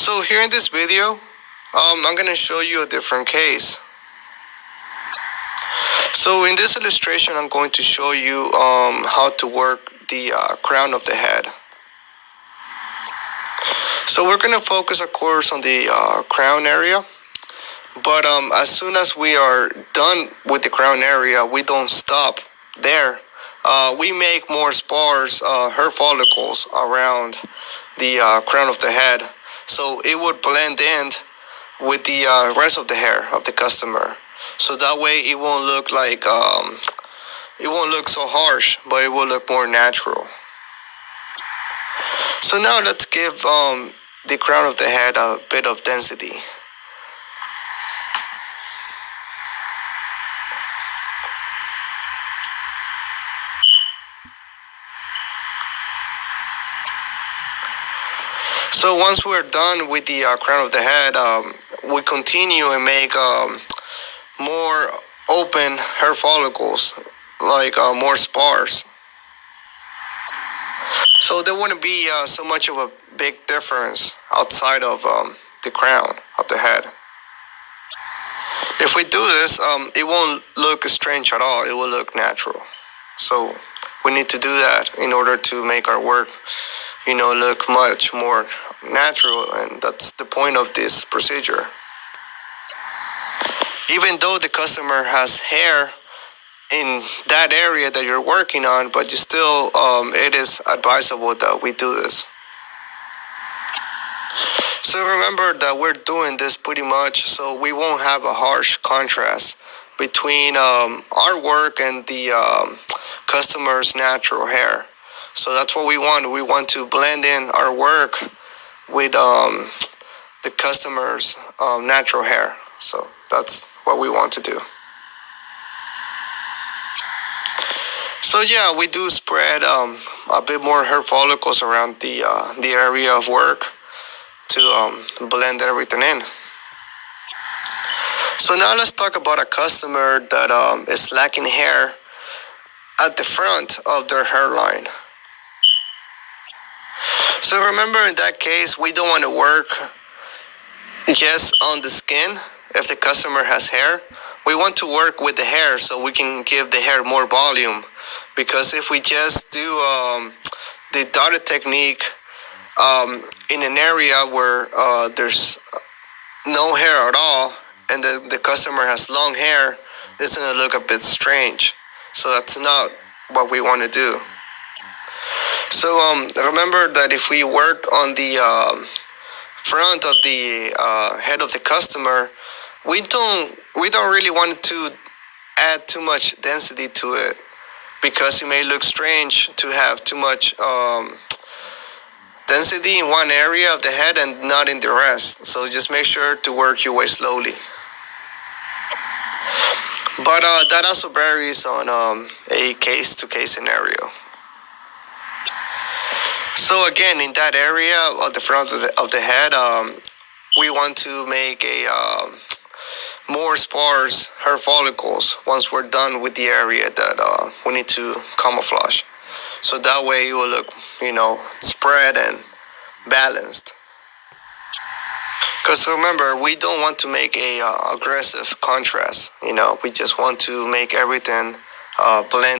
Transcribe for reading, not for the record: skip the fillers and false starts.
So here in this video, I'm going to show you a different case. So in this illustration, I'm going to show you how to work the crown of the head. So we're going to focus, of course, on the crown area. But as soon as we are done with the crown area, we don't stop there. We make more spars, hair follicles around the crown of the head. So it would blend in with the rest of the hair of the customer. So that way it won't look like, it won't look so harsh, but it will look more natural. So now let's give the crown of the head a bit of density. So once we're done with the crown of the head, we continue and make more open hair follicles, like more spars. So there wouldn't be so much of a big difference outside of the crown of the head. If we do this, it won't look strange at all. It will look natural. So we need to do that in order to make our work, look much more natural, and that's the point of this procedure. Even though the customer has hair in that area that you're working on, but you still, it is advisable that we do this. So remember that we're doing this pretty much so we won't have a harsh contrast between our work and the customer's natural hair. So that's what we want. We want to blend in our work with the customer's natural hair. So that's what we want to do. So yeah, we do spread a bit more hair follicles around the area of work to blend everything in. So now let's talk about a customer that is lacking hair at the front of their hairline. So remember, in that case, we don't want to work just on the skin if the customer has hair. We want to work with the hair so we can give the hair more volume. Because if we just do the dotted technique in an area where there's no hair at all and the customer has long hair, it's going to look a bit strange. So that's not what we want to do. So remember that if we work on the front of the head of the customer, we don't really want to add too much density to it, because it may look strange to have too much density in one area of the head and not in the rest. So just make sure to work your way slowly. But that also varies on a case-to-case scenario. So again, in that area of the front of the head, we want to make a more sparse hair follicles once we're done with the area that we need to camouflage. So that way it will look, spread and balanced. Because remember, we don't want to make a aggressive contrast. We just want to make everything blend